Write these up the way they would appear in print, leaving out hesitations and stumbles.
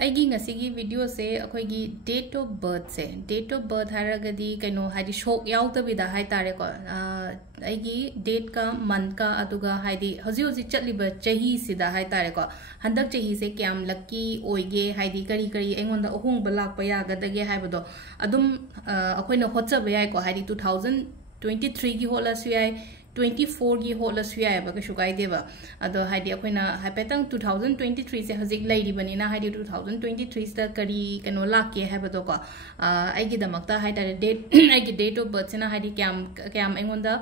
ꯑꯩꯒꯤ ꯉꯁꯤꯒꯤ ꯚꯤꯗꯤꯑꯣꯁꯦ ꯑꯩꯈꯣꯏꯒꯤ ꯗꯦꯠ ꯑꯣꯐ ꯕꯔꯊꯁꯦ ꯗꯦꯠ ꯑꯣꯐ ꯕꯔꯊ ꯍꯥꯏꯔꯒꯗꯤ ꯀꯩꯅꯣ ꯍꯥꯏꯗꯤ ꯁꯣꯛ ꯌꯥꯎꯗꯕꯤꯗ ꯍꯥꯏꯇꯥꯔꯦꯀꯣ ꯑꯩꯒꯤ ꯗꯦꯠꯀ ꯃꯟꯊꯀ ꯑꯗꯨꯒ ꯍꯥꯏꯗꯤ ꯍꯧꯖꯤꯛ ꯍꯧꯖꯤꯛ ꯆꯠꯂꯤꯕ ꯆꯍꯤꯁꯤꯗ ꯍꯥꯏꯇꯥꯔꯦꯀꯣ ꯍꯟꯗꯛ ꯆꯍꯤꯁꯦ ꯀꯌꯥꯝ ꯂꯛꯀꯤ ꯑꯣꯏꯒꯦ ꯍꯥꯏꯗꯤ ꯀꯔꯤ ꯀꯔꯤ ꯑꯩꯉꯣꯟꯗ ꯑꯍꯣꯡꯕ ꯂꯥꯛꯄ ꯌꯥꯒꯗꯒꯦ ꯍꯥꯏꯕꯗꯣ ꯑꯗꯨꯝ ꯑꯩꯈꯣꯏꯅ ꯍꯣꯠꯆꯕ ꯌꯥꯏꯀꯣ ꯍꯥꯏꯗꯤ 2023ꯒꯤ ꯍꯣꯠꯂꯁꯨ ꯌꯥꯏ 24ꯒꯤ ꯍꯣꯠꯂꯁꯨ ꯌꯥꯏꯕ ꯀꯩꯁꯨ ꯀꯥꯏꯗꯦꯕ ꯑꯗꯣ ꯍꯥꯏꯗꯤ ꯑꯩꯈꯣꯏꯅ ꯍꯥꯏꯐꯦꯠꯇꯪ 2023ꯁꯦ ꯍꯧꯖꯤꯛ ꯂꯩꯔꯤꯕꯅꯤना ꯍꯥꯏꯗꯤ 2023ꯁꯤꯗ ꯀꯔꯤ ꯀꯩꯅꯣ ꯂꯥꯛꯀꯦ ꯍꯥꯏꯕꯗꯣꯀꯣ ꯑꯩꯒꯤꯗꯃꯛꯇ ꯍꯥꯏꯇꯥꯔꯦ ꯑꯩꯒꯤ ꯗꯦꯠ ꯑꯣꯐ ꯕꯔꯊꯁꯤꯅ ꯍꯥꯏꯗꯤ ꯀꯌꯥꯝ ꯑꯩꯉꯣꯟꯗ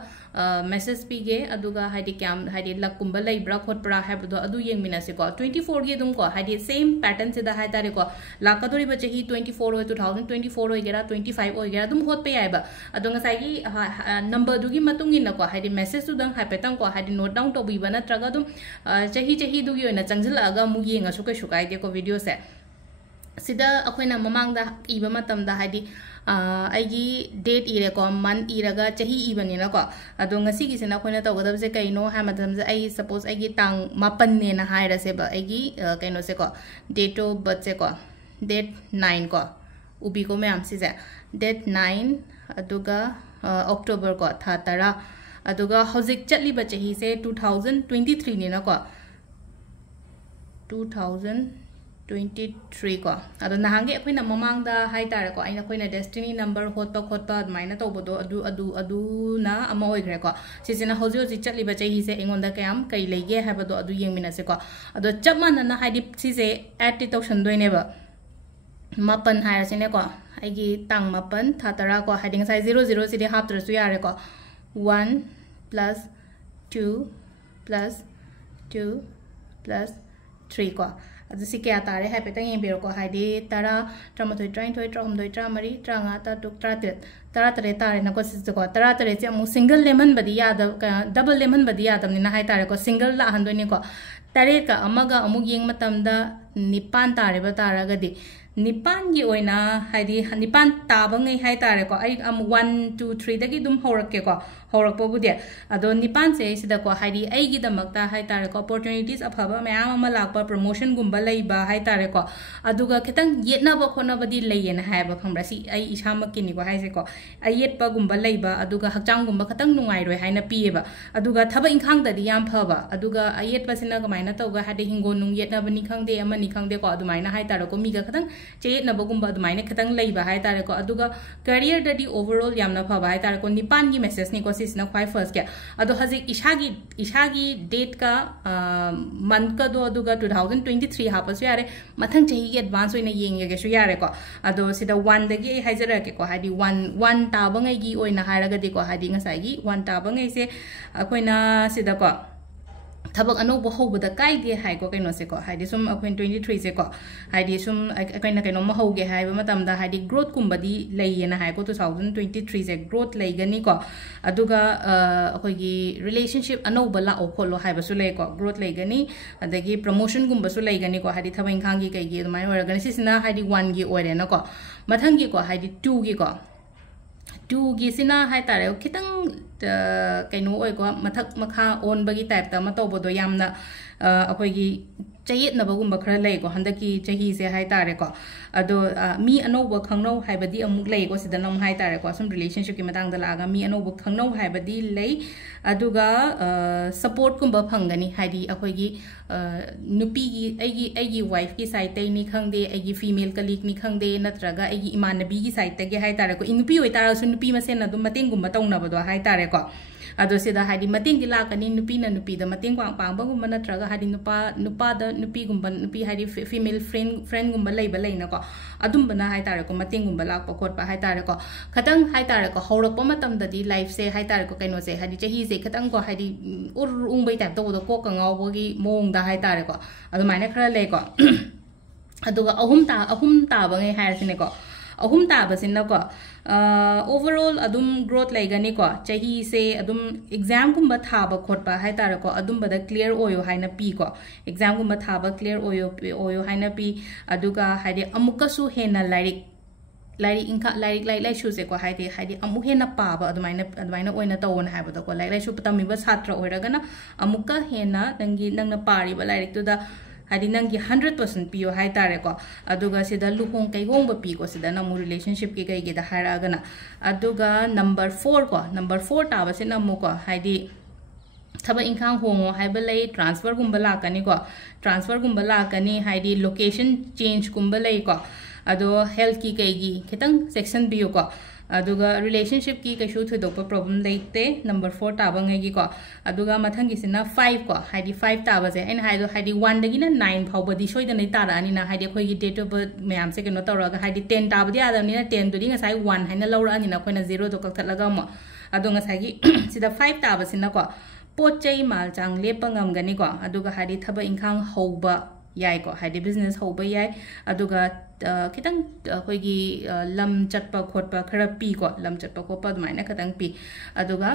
ꯃꯦꯁꯦꯖ ꯄꯤꯒꯦ ꯑꯗꯨꯒ ꯍꯥꯏꯗꯤ ꯀꯌꯥꯝ ꯍꯥꯏꯗꯤ ꯂꯛꯀꯨꯝꯕ ꯂꯩꯕ꯭ꯔꯥ ꯈꯣꯠꯄ꯭ꯔꯥ ꯍꯥꯏꯕꯗꯣ ꯑꯗꯨ ꯌꯦꯡꯃꯤꯟꯅꯁꯤꯀꯣ 24ꯒꯤ ꯑꯗꯨꯝ ꯀꯣ ꯍꯥꯏꯗꯤ ꯁꯦꯝ ꯄꯦꯇꯔꯟꯁꯤꯗ ꯍꯥꯏꯇꯥꯔꯦꯀꯣ ꯂꯥꯛꯀꯗꯧꯔꯤꯕ ꯆꯍꯤ 24 ꯑꯣꯏ 2024 ꯑꯣꯏꯒꯦꯔꯥ 25 ꯑꯣꯏꯒꯦꯔꯥ ꯑꯗꯨꯝ ꯍꯣꯠꯄ ꯌꯥꯏꯕ ꯑꯗꯣ ꯉꯁꯥꯏꯒꯤ ꯅꯝꯕꯔꯗꯨꯒꯤ ꯃꯇꯨꯡ ꯏꯟꯅꯀꯣ ꯍꯥꯏꯗꯤ ꯃꯦꯁꯦꯖꯇꯨꯗꯪ ꯍꯥꯏꯐꯦꯠꯇꯪ ꯀꯣ ꯍꯥꯏꯗꯤ ꯅꯣꯠ ꯗꯥꯎꯟ ꯇꯧꯕꯤꯕ ꯅꯠꯇ꯭ꯔꯒ ꯑꯗꯨꯝ ꯆꯍꯤꯗꯨꯒꯤ ꯑꯣꯏꯅ ꯆꯪꯁꯤꯜꯂꯛꯑꯒ ꯑꯃꯨꯛ ꯌꯦꯡꯉꯁꯨ ꯀꯩꯁꯨ ꯀꯥꯏꯗꯦꯀꯣ ꯚꯤꯗꯤꯑꯣꯁꯦ ꯁꯤꯗ ꯑꯩꯈꯣꯏꯅ ꯃꯃꯥꯡꯗ ꯏꯕ ꯃꯇꯝꯗ ꯍꯥꯏꯗꯤ ꯑꯩꯒꯤ ꯗꯦꯠ ꯏꯔꯦꯀꯣ ꯃꯟ ꯏꯔꯒ ꯆꯍꯤ ꯏꯕꯅꯤꯅꯀꯣ ꯑꯗꯣ ꯉꯁꯤꯒꯤꯁꯤꯅ ꯑꯩꯈꯣꯏꯅ ꯇꯧꯒꯗꯕꯁꯦ ꯀꯩꯅꯣ ꯍꯥꯏꯕ ꯃꯇꯝꯗ ꯑꯩ ꯁꯄꯣꯁ ꯑꯩꯒꯤ ꯇꯥꯡ 8ꯅꯦꯅ ꯍꯥꯏꯔꯁꯦꯕ ꯑꯩꯒꯤ ꯀꯩꯅꯣꯁꯦꯀꯣ ꯗꯦꯠ ꯑꯣꯐ ꯕꯔꯊꯁꯦꯀꯣ ꯗꯦꯠ 9 ꯀꯣ ꯎꯕꯤꯀꯣ ꯃꯌꯥꯝ ꯁꯤꯁꯦ ꯗꯦꯠ 9 ꯑꯗꯨꯒ ꯑꯣꯛꯇꯣꯕꯔ ꯀꯣ ꯊꯥ 10 ꯑꯗꯨꯒ ꯍꯧꯖꯤꯛ ꯆꯠꯂꯤꯕ ꯆꯍꯤꯁꯦ 2023ꯅꯤꯅꯀꯣ 2023 ꯀꯣ ꯑꯗꯣ ꯅꯍꯥꯟꯒꯤ ꯑꯩꯈꯣꯏꯅ ꯃꯃꯥꯡꯗ ꯍꯥꯏꯇꯥꯔꯦꯀꯣ ꯑꯩꯈꯣꯏꯅ ꯗꯦꯁꯇꯤꯅꯤ ꯅꯝꯕꯔ ꯍꯣꯠꯄ ꯈꯣꯠꯄ ꯑꯗꯨꯃꯥꯏꯅ ꯇꯧꯕꯗꯣ ꯑꯗꯨꯅ ꯑꯃ ꯑꯣꯏꯈ꯭ꯔꯦꯀꯣ ꯁꯤꯁꯤꯅ ꯍꯧꯖꯤꯛ ꯍꯧꯖꯤꯛ ꯆꯠꯂꯤꯕ ꯆꯍꯤꯁꯦ ꯑꯩꯉꯣꯟꯗ ꯀꯩ ꯂꯩꯒꯦ ꯍꯥꯏꯕꯗꯣ ꯑꯗꯨ ꯌꯦꯡꯃꯤꯟꯅꯁꯦꯀꯣ ꯑꯗꯣ ꯆꯞ ꯃꯥꯟꯅꯅ ꯍꯥꯏꯗꯤ ꯁꯤꯁꯦ ꯑꯦꯗꯇꯤ ꯇꯧꯁꯟꯗꯣꯏꯅꯦꯕ 8 ꯍꯥꯏꯔꯁꯤꯅꯦꯀꯣ ꯑꯩꯒꯤ ꯇꯥꯡ 8 ꯊꯥ 10 ꯀꯣ ꯍꯥꯏꯗꯤ ꯉꯁꯥꯏ 00 ꯁꯤꯗꯤ ꯍꯥꯞꯇ꯭ꯔꯁꯨ ꯌꯥꯔꯦꯀꯣ 1 + 2 + 2 + 3 ꯀꯣ ꯑꯗꯨ ꯁꯤ ꯀꯌꯥ ꯇꯥꯔꯦ ꯍꯥꯏꯐꯦꯠꯇꯪ ꯌꯦꯡꯕꯤꯔꯣꯀꯣ ꯍꯥꯏꯗꯤ 10 19 23 24 23 19 ꯇꯥꯔꯦꯅꯀꯣ ꯁꯤꯁꯦꯀꯣ 18ꯁꯦ ꯑꯃꯨꯛ ꯁꯤꯡꯒꯜ ꯂꯦꯝꯍꯟꯕꯗꯤ ꯌꯥꯗꯕ ꯗꯕꯜ ꯂꯦꯝꯍꯟꯕꯗꯤ ꯌꯥꯗꯕꯅꯤꯅ ꯍꯥꯏꯇꯥꯔꯦꯀꯣ ꯁꯤꯡꯒꯜ ꯂꯥꯛꯍꯟꯗꯣꯏꯅꯤꯀꯣ 8ꯒ 1ꯒ ꯑꯃꯨꯛ ꯌꯦꯡꯕ ꯃꯇꯝꯗ 9 ꯇꯥꯔꯤꯕ ꯇꯥꯔꯒꯗꯤ 9ꯒꯤ ꯑꯣꯏꯅ ꯍꯥꯏꯗꯤ 9 ꯇꯥꯕꯉꯩ ꯍꯥꯏꯇꯥꯔꯦꯀꯣ ꯑꯩ ꯑꯃꯨꯛ 1 2 3ꯗꯒꯤ ꯑꯗꯨꯝ ꯍꯧꯔꯛꯀꯦꯀꯣ ꯍꯧꯔꯛꯄꯕꯨꯗꯤ ꯑꯗꯣ 9ꯁꯦ ꯁꯤꯗꯀꯣ ꯍꯥꯏꯗꯤ ꯑꯩꯒꯤꯗꯃꯛꯇ ꯍꯥꯏꯇꯥꯔꯦꯀꯣ ꯑꯣꯄꯣꯔꯆꯨꯅꯤꯇꯤꯁ ꯑꯐꯕ ꯃꯌꯥꯝ ꯑꯃ ꯂꯥꯛꯄ ꯄ꯭ꯔꯣꯃꯣꯁꯟꯒꯨꯝꯕ ꯂꯩꯕ ꯍꯥꯏꯇꯥꯔꯦꯀꯣ ꯑꯗꯨꯒ ꯈꯤꯇꯪ ꯌꯦꯠꯅꯕ ꯈꯣꯠꯅꯕꯗꯤ ꯂꯩꯌꯦꯅ ꯍꯥꯏꯕ ꯈꯪꯕ꯭रा ꯁꯤ ꯑꯩ ꯏꯁꯥꯃꯛꯀꯤꯅꯤꯀꯣ ꯍꯥꯏꯁꯦꯀꯣ ꯑꯌꯦꯠꯄꯒꯨꯝꯕ ꯂꯩꯕ ꯑꯗꯨꯒ ꯍꯛꯆꯥꯡꯒꯨꯝꯕ ꯈꯤꯇꯪ ꯅꯨꯡꯉꯥꯏꯔꯣꯏ ꯍꯥꯏꯅ ꯄꯤꯌꯦꯕ ꯑꯗꯨꯒ ꯊꯕꯛ ꯏꯪꯈꯥꯡꯗꯗꯤ ꯌꯥꯝ ꯐꯕ ꯑꯗꯨꯒ ꯑꯌꯦꯠꯄꯁꯤꯅ ꯀꯃꯥꯏꯅ ꯇꯧꯒ ꯍꯥꯏꯗꯤ ꯍꯤꯡꯒꯣꯜ ꯅꯨꯡ ꯌꯦꯠꯅꯕꯅꯤ ꯈꯪꯗꯦ ꯑꯃꯅꯤ ꯈꯪꯗꯦꯀꯣ ꯑꯗꯨꯃꯥꯏꯅ ꯍꯥꯏꯇꯥꯔꯦꯀꯣ ꯃꯤꯒ ꯈꯤꯇꯪ ꯆꯌꯦꯠꯅꯕꯒꯨꯝꯕ ꯑꯗꯨꯃꯥꯏꯅ ꯈꯤꯇꯪ ꯂꯩꯕ ꯍꯥꯏꯇꯥꯔꯦꯀꯣ ꯑꯗꯨꯒ ꯀꯦꯔꯤꯌꯔꯗꯗꯤ ओवरऑल ꯌꯥꯝꯅ ꯐꯕ ꯍꯥꯏꯇꯥꯔꯦꯀꯣ 9ꯒꯤ ꯃꯦꯁꯦꯖꯅꯤꯀꯣ ꯁꯤꯁꯤꯅ ꯈ꯭ꯋꯥꯏ ꯐꯔꯁꯠꯀꯤ ꯑꯗꯣ ꯍꯧꯖꯤꯛ ꯏꯁꯥꯒꯤ ꯗꯦꯠꯀ ꯃꯟꯊꯀꯗꯣ ꯑꯗꯨꯒ 2023 ꯍꯥꯞꯄꯁꯨ ꯌꯥꯔꯦ ꯃꯊꯪ ꯆꯍꯤꯒꯤ ꯑꯦꯗꯚꯥꯟꯁ ꯑꯣꯏꯅ ꯌꯦꯡꯉꯒꯦꯁꯨ ꯌꯥꯔꯦꯀꯣ ꯑꯗꯣ ꯁꯤꯗ 1ꯗꯒꯤ ꯑꯩ ꯍꯥꯏꯖꯔꯛꯀꯦꯀꯣ ꯍꯥꯏꯗꯤ 1 ꯇꯥꯕꯉꯩꯒꯤ ꯑꯣꯏꯅ ꯍꯥꯏꯔꯒꯗꯤꯀꯣ ꯍꯥꯏꯗꯤ ꯉꯁꯥꯏꯒꯤ 1 ꯇꯥꯕꯉꯩꯁꯦ ꯑꯩꯈꯣꯏꯅ ꯁꯤꯗꯀꯣ ꯊꯕꯛ ꯑꯅꯧꯕ ꯍꯧꯕꯗ ꯀꯥꯏꯗꯦ ꯍꯥꯏꯀꯣ ꯀꯩꯅꯣꯁꯦꯀꯣ ꯍꯥꯏꯗꯤ ꯁꯨꯝ ꯑꯩꯈꯣꯏꯅ 23ꯁꯦꯀꯣ ꯍꯥꯏꯗꯤ ꯁꯨꯝ ꯑꯩꯈꯣꯏꯅ ꯀꯩꯅꯣꯝꯃ ꯍꯧꯒꯦ ꯍꯥꯏꯕ ꯃꯇꯝꯗ ꯍꯥꯏꯗꯤ ꯒ꯭ꯔꯣꯠꯀꯨꯝꯕꯗꯤ ꯂꯩꯌꯦꯅ ꯍꯥꯏꯀꯣ 2023ꯁꯦ ꯒ꯭ꯔꯣꯠ ꯂꯩꯒꯅꯤꯀꯣ ꯑꯗꯨꯒ ꯑꯩꯈꯣꯏꯒꯤ ꯔꯤꯂꯦꯁꯟship ꯑꯅꯧꯕ ꯂꯥꯛꯑꯣ ꯈꯣꯠꯂꯣ ꯍꯥꯏꯕꯁꯨ ꯂꯩꯀꯣ ꯒ꯭ꯔꯣꯠ ꯂꯩꯒꯅꯤ ꯑꯗꯒꯤ ꯄ꯭ꯔꯣꯃꯣꯁꯟꯒꯨꯝꯕꯁꯨ ꯂꯩꯒꯅꯤꯀꯣ ꯍꯥꯏꯗꯤ ꯊꯕꯛ ꯏꯪꯈꯥꯡꯒꯤ ꯀꯩꯒꯤ ꯑꯗꯨꯃꯥꯏꯅ ꯑꯣꯏꯔꯒꯅꯤ ꯁꯤꯁꯤꯅ ꯍꯥꯏꯗꯤ 1ꯒꯤ ꯑꯣꯏꯔꯦꯅꯀꯣ ꯃꯊꯪꯒꯤꯀꯣ ꯍꯥꯏꯗꯤ 2ꯒꯤꯀꯣ 2ꯒꯤꯁꯤꯅ ꯍꯥꯏꯇꯥꯔꯦ ꯈꯤꯇꯪ ꯀꯩꯅꯣ ꯑꯣꯏꯀꯣ ꯃꯊꯛ ꯃꯈꯥ ꯑꯣꯟꯕꯒꯤ ꯇꯥꯏꯞꯇ ꯑꯃ ꯇꯧꯕꯗꯣ ꯌꯥꯝꯅ ꯑꯩꯈꯣꯏꯒꯤ ꯆꯌꯦꯠꯅꯕꯒꯨꯝꯕ ꯈꯔ ꯂꯩꯀꯣ ꯍꯟꯗꯛꯀꯤ ꯆꯍꯤꯁꯦ ꯍꯥꯏꯇꯥꯔꯦꯀꯣ ꯑꯗꯣ ꯃꯤ ꯑꯅꯧꯕ ꯈꯪꯅꯧ ꯍꯥꯏꯕꯗꯤ ꯑꯃꯨꯛ ꯂꯩꯀꯣ ꯁꯤꯗꯅ ꯑꯃꯨꯛ ꯍꯥꯏꯇꯥꯔꯦꯀꯣ ꯁꯨꯝ ꯔꯤꯂꯦꯁꯟshipꯀꯤ ꯃꯇꯥꯡꯗ ꯂꯥꯛꯑꯒ ꯃꯤ ꯑꯅꯧꯕ ꯈꯪꯅꯧ ꯍꯥꯏꯕꯗꯤ ꯂꯩ ꯑꯗꯨꯒ ꯁꯄꯣꯔꯠꯀꯨꯝꯕ ꯐꯪꯒꯅꯤ ꯍꯥꯏꯗꯤ ꯑꯩꯈꯣꯏꯒꯤ ꯅꯨꯄꯤꯒꯤ ꯑꯩꯒꯤ ꯋꯥꯏꯐꯀꯤ ꯁꯥꯏꯠꯇꯩꯅꯤ ꯈꯪꯗꯦ ꯑꯩꯒꯤ ꯐꯤꯃꯦꯜ ꯀꯂꯤꯛꯅꯤ ꯈꯪꯗꯦ ꯅꯠꯇ꯭ꯔꯒ ꯑꯩꯒꯤ ꯏꯃꯥꯟꯅꯕꯤꯒꯤ ꯁꯥꯏꯠꯇꯒꯤ ꯍꯥꯏꯇꯥꯔꯦꯀꯣ ꯅꯨꯄꯤ ꯑꯣꯏꯇꯥꯔꯁꯨ ꯅꯨꯄꯤ ꯃꯁꯦꯟ ꯑꯗꯨꯝ ꯃꯇꯦꯡꯒꯨꯝꯕ ꯇꯧꯅꯕꯗꯣ ꯍꯥꯏꯇꯥꯔꯦꯀꯣ ꯑꯗꯣ ꯁꯤꯗ ꯍꯥꯏꯗꯤ ꯃꯇꯦꯡꯗꯤ ꯂꯥꯛꯀꯅꯤ ꯅꯨꯄꯤꯅ ꯅꯨꯄꯤꯗ ꯃꯇꯦꯡ ꯄꯥꯡꯕꯒꯨꯝꯕ ꯅꯠꯇ꯭ꯔꯒ ꯍꯥꯏꯗꯤ ꯅꯨꯄꯥꯗ ꯅꯨꯄꯤꯒꯨꯝꯕ ꯅꯨꯄꯤ ꯍꯥꯏꯗꯤ ꯐꯤꯃꯦꯜ ꯐ꯭ꯔꯦꯟꯒꯨꯝꯕ ꯂꯩꯕ ꯂꯩꯅꯀꯣ ꯑꯗꯨꯝꯕꯅ ꯍꯥꯏꯇꯥꯔꯦꯀꯣ ꯃꯇꯦꯡꯒꯨꯝꯕ ꯂꯥꯛꯄ ꯈꯣꯠꯄ ꯍꯥꯏꯇꯥꯔꯦꯀꯣ ꯈꯤꯇꯪ ꯍꯥꯏꯇꯥꯔꯦꯀꯣ ꯍꯧꯔꯛꯄ ꯃꯇꯝꯗꯗꯤ ꯂꯥꯏꯐꯁꯦ ꯍꯥꯏꯇꯥꯔꯦꯀꯣ ꯀꯩꯅꯣꯁꯦ ꯍꯥꯏꯗꯤ ꯆꯍꯤꯁꯦ ꯈꯤꯇꯪꯀꯣ ꯍꯥꯏꯗꯤ ꯎꯪꯕꯩ ꯇꯥꯏꯞ ꯇꯧꯕꯗꯣ ꯀꯣꯛꯀ ꯉꯥꯎꯕꯒꯤ ꯃꯑꯣꯡꯗ ꯍꯥꯏꯇꯥꯔꯦꯀꯣ ꯑꯗꯨꯃꯥꯏꯅ ꯈꯔ ꯂꯩꯀꯣ ꯑꯗꯨꯒ 3 ꯇꯥꯕꯉꯩ ꯍꯥꯏꯔꯁꯤꯅꯦꯀꯣ 3 ꯇꯥꯕꯁꯤꯅꯀꯣ ओवरऑल अदुम ग्रोथ लेगनिको चाही से अदुम एग्जाम गुम्बा थाबा खोटबा हाइतारको अदुम्बदा क्लियर ओयो हाइना पी को एग्जाम गुम्बा थाबा क्लियर ओयो हाइना पी अदुगा हाइदे अमुकसु हेना लाइक लाइसुसे को हाइदे अमुक हेना पाबा अदुमाइना ओइना तौन हाइबदो को लाइसु तमिबा छात्र ओइरगना अमुका हेना नंगना Paribas like तुदा hadi nangi 100% piyo hai tare ko aduga sida luhong kai hong ba pi ko sida namu relationship ki kai ge da hara gana aduga number 4 ko number 4 ta ba se namu ko hadi thaba inkhang hongo haiba lay transfer gumba lakani ko transfer gumba lakani hadi location change gumba lay ko ado health ki kai gi khitang section biyo ko aduga relationship ki kashu thudopa problem leite number 4 ta ba ngai gi ko aduga mathang gi sina 5 ko hadi 5 ta ba je en haido hadi 1 dagi na 9 phau badi soi da nei ta ra ni na hadi khoi gi date of birth mayam se keno tawra ga hadi 10 ta ba dia da ni na 10 du di nga sai 1 haina lawra ni na khoi na 0 to kak that laga mo adunga sai gi sida 5 ta ba sina ko pot chai mal chang lepa ngam gani ko aduga hadi thaba inkhang hoba yai ko hadi business hoba yai aduga kitang khoi gi lam chatpa khotpa khara pi ko lam chatpa ko pa mai na katang pi aduga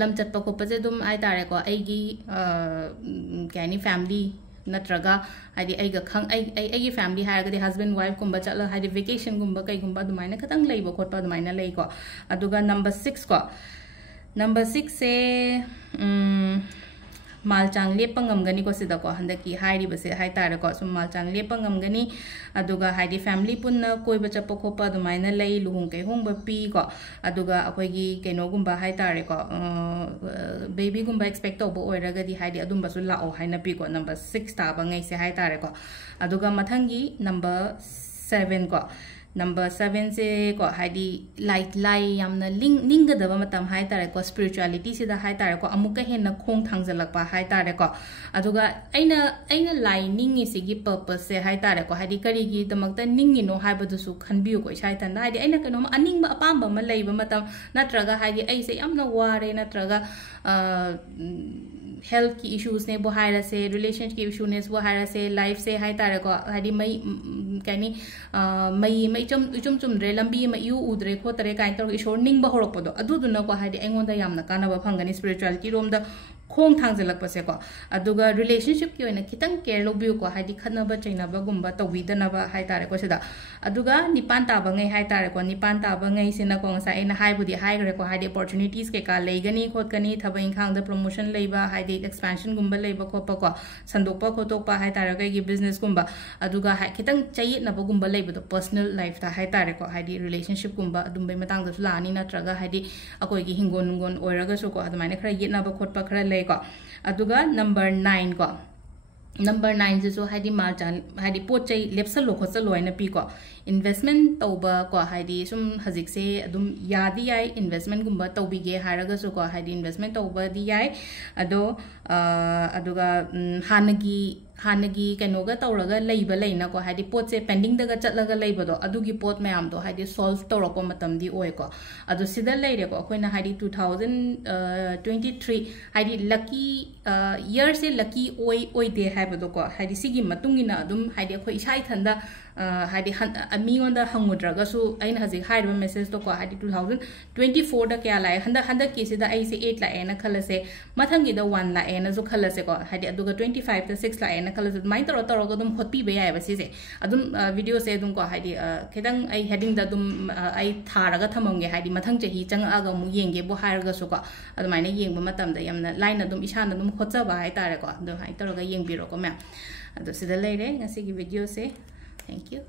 lam chatpa ko pa je dum ai tare ko ai gi kani family natraga hadi ai ga khang ai gi family ha ga de husband wife kumba chatla hadi vacation gumba kai gumba dumai na katang lei bo khotpa dumai na lei ko aduga number 6 ko number 6 se malchang lepangam gani ko sida ko handaki hairi base hai tare ko sum malchang lepangam gani aduga haidi family punna koi bacha pokhopa dumaina lei luhung kai hong ba pi ko aduga akoi gi keno gumba hai tare ko baby gumba expect to bo oiraga di haidi adum basu la o haina pi ko number 6 ta ba ngai se hai tare ko aduga mathangi number 7 ko number 7 se ko haidi light lai yamna ning ga daba matam hai tare ko spirituality sida hai tare ko amuka henna khong thangjalak pa hai tare ko aduga aina lai ningi sigi purpose se hai tare ko haidi kari gi damakta ningi no hai badu su khanbiu ko sai tan haidi aina kano aning ba apamba ma leiba matam natraga haidi ai se yamna ware natraga health ki issues ne bo haira se relationship ki issues ne bo haira se life se hai tare ko hadi mai kani mai chum re lambi ma yu udre kho tare kain tor ishor ning ba horok podo adu du na ko hadi engon da yamna kana ba phangani spirituality rom da khong thangjalak pa se ko aduga relationship ki oina kitang care lobiu ko hadi khana ba chaina ba gumba tawi da na ba hai tare ko sida aduga nipan ta ba ngai hai tare ko nipan ta ba ngai sina ko sa ena hai budi hai gre ko hadi opportunities ke ka leigani khot kani thaba inkhang da promotion leiba hadi expansion gumba leiba ko pa ko sandokpa khotokpa hai tare ga gi business gumba aduga hai kitang chai na ba gumba leiba do personal life ta hai tare ko hadi relationship gumba adum be matang da la ni na traga hadi akoi gi hingon ngon oiraga so ko adumai na khara yet na ba khotpa khara lei ko aduga number 9 ko number 9 je so hadi mal chan hadi pot chai lepsal lo khosal loina pi ko investment tauba ko hadi sum hajik se adum yadi ai investment gumba taubi ge haraga so ko hadi investment tauba di ai ado aduga hanagi kanoga tawraga leiba leina ko hadi pot se pending daga chatlaga leiba do adugi pot mayam do hadi solve tawrako matam di oi ko adu sida leire ko koina hadi 2023 hadi lucky year se lucky oi de haiba do ko hadi sigi matungina adum hadi khoi isai thanda hadi ami on the hangudraga so ain haji hair message to ko hadi 2024 da kya lai handa ke se da ai se 8 la ena khala se mathangi da 1 la ena zo khala se ko hadi aduga 25 ta 6 la ena khala se mai toro ko dum hotpi be ai ba se adum video se dum ko hadi kedang ai heading da dum ai tharaga thamamge hadi mathang chehi chang aga mu yenge bo hair ga so ko adumai na yeng ba matam da yamna line adum isana dum khotja ba hai tare ko do hai toro ga yeng biro ko ma adu sida leire ngasi gi video se. Thank you.